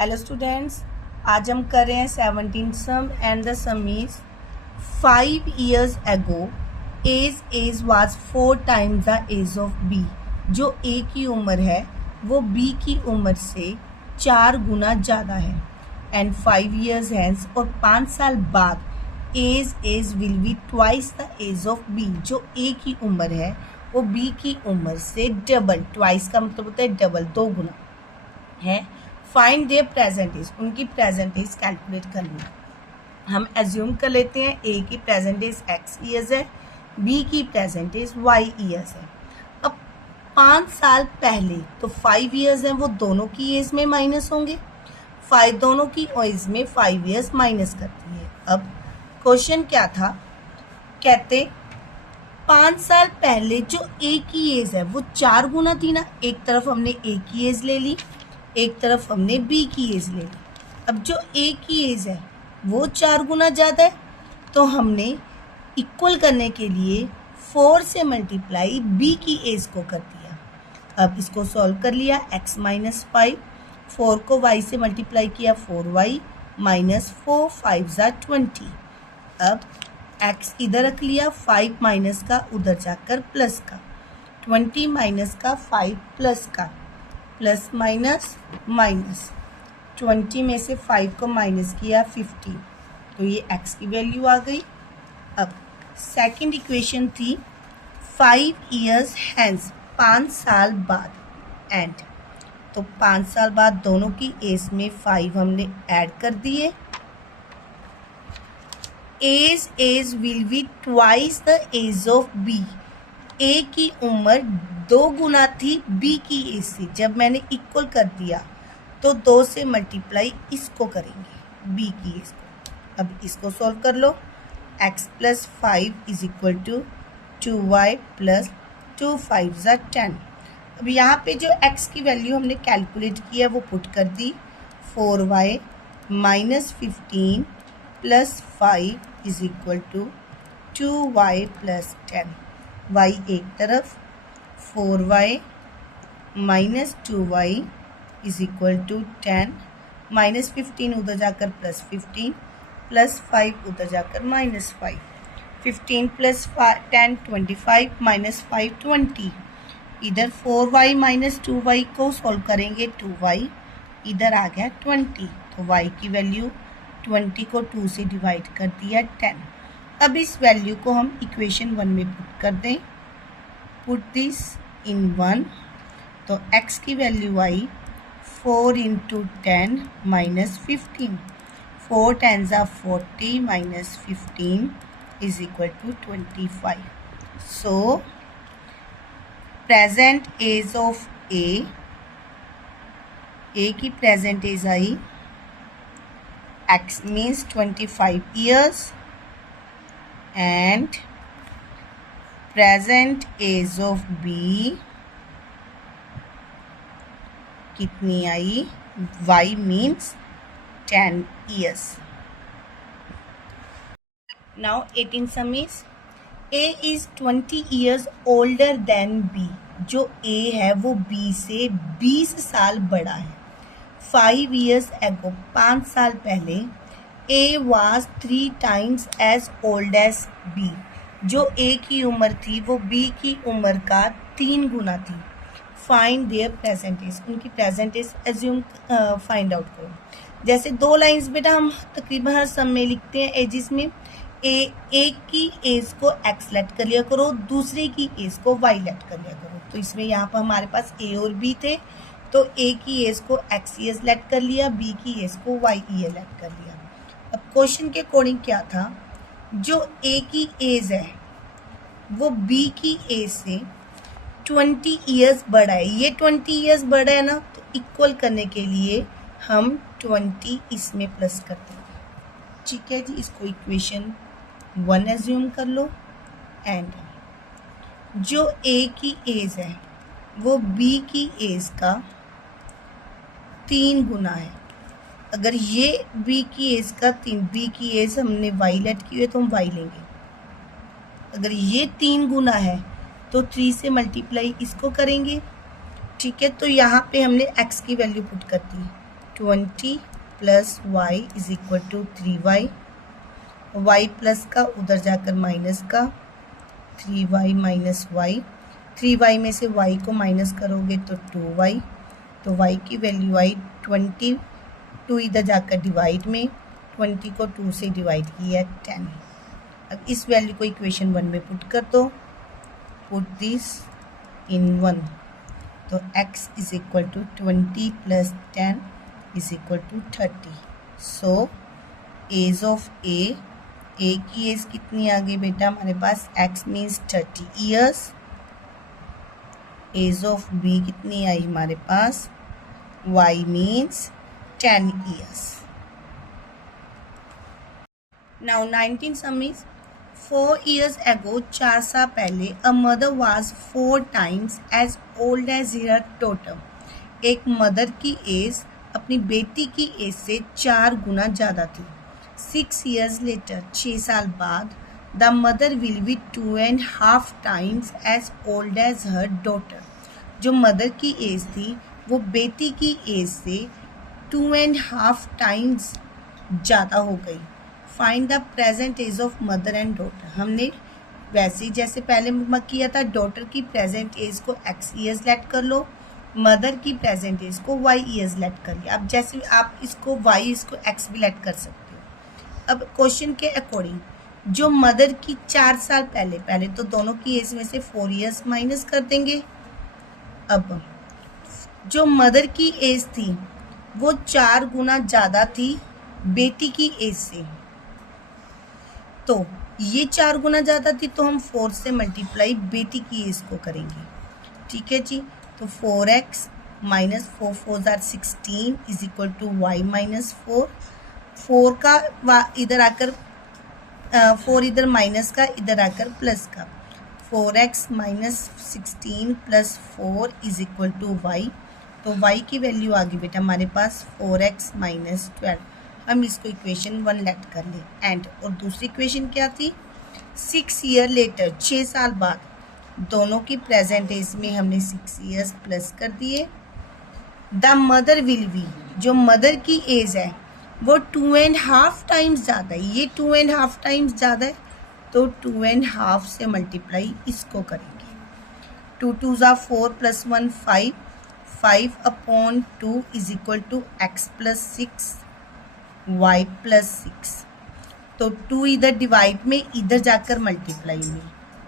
Hello students, आज हम कर रहे हैं 17 sum and the sum is 5 years ago age was 4 times the age of B. जो ए की उम्र है वो बी की उम्र से 4 गुना ज़्यादा है। एंड 5 years हैंस और 5 साल बाद age will be twice the age of B. जो ए की उम्र है वो बी की उम्र से डबल, ट्वाइस का मतलब होता है डबल, 2 गुना है। फाइंड देयर प्रेजेंट एज, उनकी प्रेजेंट एज कैलकुलेट करनी है। हम एज्यूम कर लेते हैं ए की प्रेजेंट एज x ईयर्स है, बी की प्रेजेंट एज y ईयर्स है। अब 5 साल पहले तो 5 ईयर्स हैं, वो दोनों की एज में माइनस होंगे। 5 दोनों की एज में 5 ईयर्स माइनस करती है। अब क्वेश्चन क्या था, कहते 5 साल पहले जो ए की एज है वो 4 गुना थी ना। एक तरफ हमने ए की एज ले ली, एक तरफ हमने बी की एज ले ली। अब जो ए की एज है वो 4 गुना ज़्यादा है, तो हमने इक्वल करने के लिए 4 से मल्टीप्लाई बी की एज को कर दिया। अब इसको सॉल्व कर लिया, x माइनस 5, 4 को y से मल्टीप्लाई किया 4y माइनस 4, 5 ज़ा 20। अब x इधर रख लिया, 5 माइनस का उधर जाकर प्लस का, 20 माइनस का 5 प्लस का, प्लस माइनस माइनस, 20 में से 5 को माइनस किया 50, तो ये x की वैल्यू आ गई। अब सेकंड इक्वेशन थी 5 years हैंस, 5 साल बाद, एंड तो 5 साल बाद दोनों की एज में 5 हमने ऐड कर दिए। Age will be twice the age of B. A की उम्र 2 गुना थी बी की एज से। जब मैंने इक्वल कर दिया तो 2 से मल्टीप्लाई इसको करेंगे बी की एज को। अब इसको सॉल्व कर लो, x plus 5 is equal to 2y plus 2, 5 ज़ा 10। अब यहाँ पे जो x की वैल्यू हमने कैलकुलेट किया वो पुट कर दी, 4y minus 15 plus 5 is equal to 2y plus 10। y एक तरफ, 4y minus 2y is equal to 10, minus 15 उधर जाकर प्लस 15, प्लस 5 उधर जाकर माइनस 5, 15 प्लस 10 25, माइनस 5 20। इधर 4y माइनस 2y को सॉल्व करेंगे, 2y इधर आ गया 20, तो y की वैल्यू 20 को 2 से डिवाइड कर दिया 10। अब इस वैल्यू को हम इक्वेशन 1 में पुट कर दें, पुट दिस इन 1, तो x की वैल्यू आई 4 इंटू 10 माइनस 15, 4 10 ज़ा 40 minus 15 is equal to 25। So present age of A की प्रेजेंट एज आई x means 25 years and present age of B कितनी आई, y means 10 years. Now 18 sum is A is 20 years older than B। जो A है वो B से 20 साल बड़ा है। 5 years ago 5 साल पहले A was 3 times as old as B। जो A की उम्र थी वो B की उम्र का 3 गुना थी। फाइंड देयर प्रेजेंट एज, उनकी present age assume find out करो। जैसे 2 लाइंस बेटा हम तकरीबन हर सम में लिखते हैं एजिस में। एक की एज को x लेट कर लिया करो, दूसरे की एज को y लेट कर लिया करो। तो इसमें यहाँ पर हमारे पास A और B थे, तो A की एज को x ईयर्स लेट कर लिया, B की एज को y ईयर लेट कर लिया। अब क्वेश्चन के अकॉर्डिंग क्या था, जो A की एज है वो B की एज से 20 ईयर्स बड़ा है। ये 20 ईयर्स बड़ा है ना, तो इक्वल करने के लिए हम 20 इसमें प्लस कर देंगे। ठीक है जी, इसको इक्वेशन 1 एज्यूम कर लो। एंड जो A की एज है वो B की एज का 3 गुना है। अगर ये B की एज का 3, B की एज हमने y लेट की हुई है तो हम y लेंगे। अगर ये 3 गुना है तो 3 से मल्टीप्लाई इसको करेंगे। ठीक है, तो यहाँ पे हमने x की वैल्यू पुट कर दी, 20 plus y is equal to 3y, y plus का उधर जाकर माइनस का 3y माइनस वाई, 3y में से y को माइनस करोगे तो 2y, तो y की वैल्यू आई 20, 2 इधर जाकर डिवाइड में 20 को 2 से डिवाइड किया 10। अब इस वैल्यू को इक्वेशन 1 में पुट कर दो, पुट दिस इन 1, तो x is equal to 20 plus 10 is equal to 30। So age of A की एज कितनी आ गई बेटा हमारे पास, x means 30 years, age of B कितनी आई हमारे पास, y means 10 years. Now 19 sum is 4 years ago, 4 साल पहले, a mother was 4 times as old as her daughter. एक मदर की एज अपनी बेटी की एज से 4 गुना ज़्यादा थी। 6 years later, 6 साल बाद, the mother will be 2.5 times as old as her daughter. जो मदर की एज थी वो बेटी की एज से 2.5 times ज़्यादा हो गई। Find the present age of mother and daughter. हमने वैसे ही जैसे पहले किया था, डॉटर की प्रेजेंट एज को x ईयर्स लेट कर लो, मदर की प्रेजेंट एज को y ईयर्स लेट कर लिया। अब जैसे आप इसको y इसको x भी लेट कर सकते हो। अब क्वेश्चन के अकॉर्डिंग जो मदर की 4 साल पहले तो दोनों की एज में से 4 ईयर्स माइनस कर देंगे। अब जो मदर की एज थी वो 4 गुना ज़्यादा थी बेटी की एज से, तो ये 4 गुना ज़्यादा थी तो हम 4 से मल्टीप्लाई बेटी की एज को करेंगे। ठीक है जी, तो 4x minus 4 4 16 is equal to y minus 4, 4 का इधर आकर 4 इधर माइनस का इधर आकर प्लस का, 4x minus 16 plus 4 is equal to y, तो y की वैल्यू आ गई बेटा हमारे पास 4x माइनस 12। हम इसको इक्वेशन 1 लेट कर लें। एंड और दूसरी इक्वेशन क्या थी, 6 ईयर लेटर, 6 साल बाद, दोनों की प्रेजेंट एज में हमने 6 ईयर्स प्लस कर दिए। द मदर विल बी, जो मदर की एज है वो 2.5 टाइम्स ज़्यादा है, ये 2.5 टाइम्स ज़्यादा है तो 2.5 से मल्टीप्लाई इसको करेंगे। 2 2 ज़ा 4 plus 1 5, 5/2 is equal to x plus 6 y plus 6, तो 2 इधर डिवाइड में इधर जाकर मल्टीप्लाई में,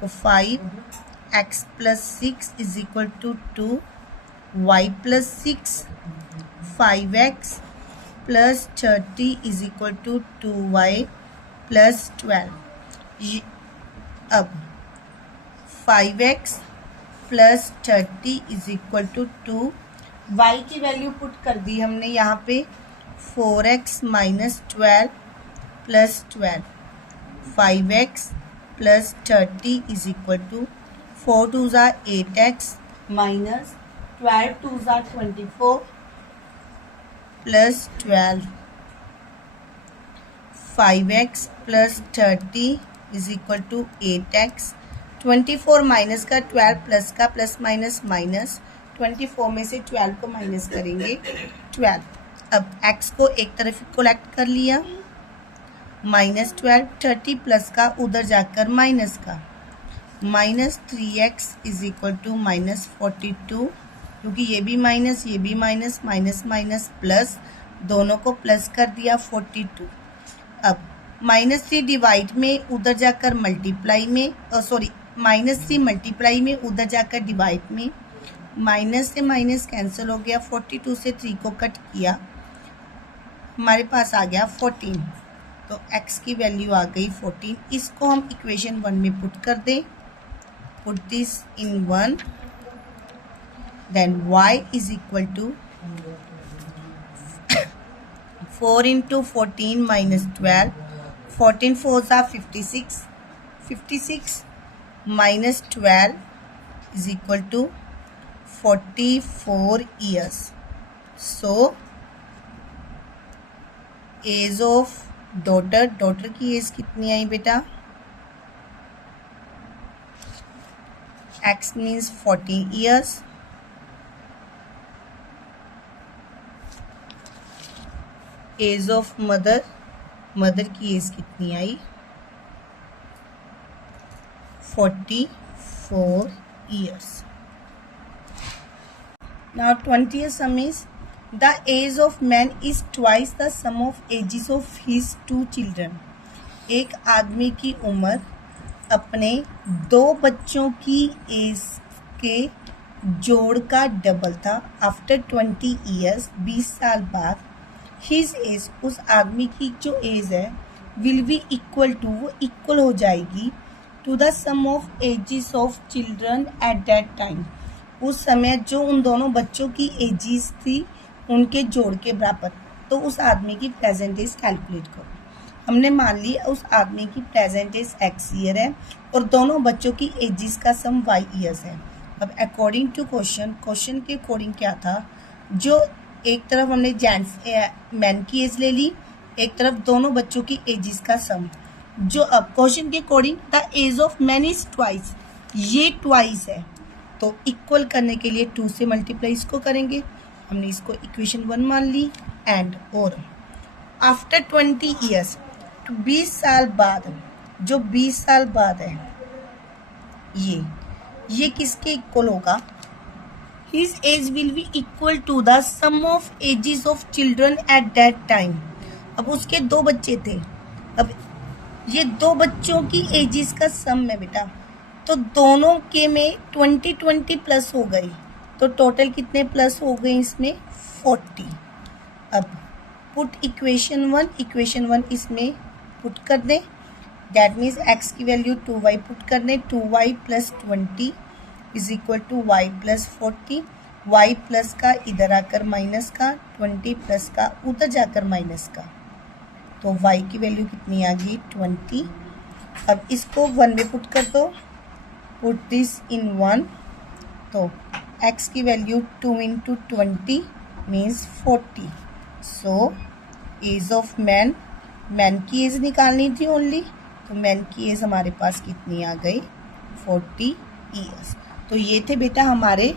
तो 5x plus 6 is equal to 2 y plus 6, 5x plus 30 is equal to 2y plus 12। अब 5x plus 30 is equal to 2, y की वैल्यू पुट कर दी हमने यहाँ पे 4x minus 12 plus 12, 5x plus 30 is equal to 4 2 ज़ा 8x माइनस 12 2 ज़ा 24 plus 12, 5x plus 30 is equal to 8x, 24 minus का 12 प्लस का प्लस माइनस माइनस, 24 में से 12 को माइनस करेंगे 12। अब x को एक तरफ कोलेक्ट कर लिया, माइनस 12, 30 प्लस का उधर जाकर माइनस का, minus 3x is equal to minus 42, क्योंकि ये भी माइनस माइनस माइनस प्लस, दोनों को प्लस कर दिया 42। अब -3 डिवाइड में उधर जाकर मल्टीप्लाई में, सॉरी -3 मल्टीप्लाई में उधर जाकर डिवाइड में, माइनस से माइनस कैंसिल हो गया, 42 से 3 को कट किया, हमारे पास आ गया 14, तो x की वैल्यू आ गई 14। इसको हम इक्वेशन 1 में पुट कर दें, put this in 1, then y is equal to 4 into 14 minus 12, 14 4 ज़ा 56, 56 minus 12 is equal to 44 years. So age of daughter की एज कितनी आई बेटा, x means 14 years, age of mother, mother की एज कितनी आई 44 years. Now 20th sum is the age of man is twice the sum of ages of his two children. एक आदमी की उम्र अपने दो बच्चों की एज के जोड़ का डबल था. आफ्टर 20 years 20 साल बाद हिज एज, उस आदमी की जो एज है विल बी इक्वल टू, वो इक्वल हो जाएगी to the sum of ages of children at that time. उस समय जो उन दोनों बच्चों की एजेस थी उनके जोड़ के बराबर. तो उस आदमी की प्रेजेंट एज कैलकुलेट करो. हमने मान ली उस आदमी की प्रेजेंट एज x ईयर है और दोनों बच्चों की एजेस का सम y ईयर्स है. अब अकॉर्डिंग टू क्वेश्चन के अकॉर्डिंग क्या था, जो एक तरफ हमने जेंट्स मैन की एज ले ली, एक तरफ दोनों बच्चों की एजेस का सम. जो अब क्वेश्चन के according the age of man is twice, ये ट्वाइस है तो इक्वल करने के लिए 2 से मल्टीप्लाई इसको करेंगे. हमने इसको इक्वेशन 1 मान ली. एंड और आफ्टर 20 ईयर्स, 20 साल बाद, जो 20 साल बाद है ये किसके इक्वल होगा, his age will be equal to the sum of ages of children at that time. अब उसके दो बच्चे थे, अब ये दो बच्चों की एजेस का सम है बेटा, तो दोनों के में 20 प्लस हो गई, तो टोटल कितने प्लस हो गए इसमें 40. अब पुट इक्वेशन 1 इसमें पुट कर दें. दैट मीन्स x की वैल्यू 2y पुट कर दें. 2y plus 20 is equal to y plus 40. y plus का इधर आकर माइनस का, 20 प्लस का उधर जाकर माइनस का, तो y की वैल्यू कितनी आ गई 20. अब इसको 1 में पुट कर दो. पुट दिस इन 1, तो x की value 2 into 20 means 40. So age of man की एज निकालनी थी ओनली, तो मैन की एज हमारे पास कितनी आ गई 40 ईयर्स. तो ये थे बेटा हमारे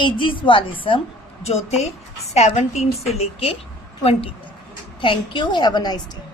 एजेस वाले सम जो थे 17 से लेके 20 तक. Thank you, have a nice day.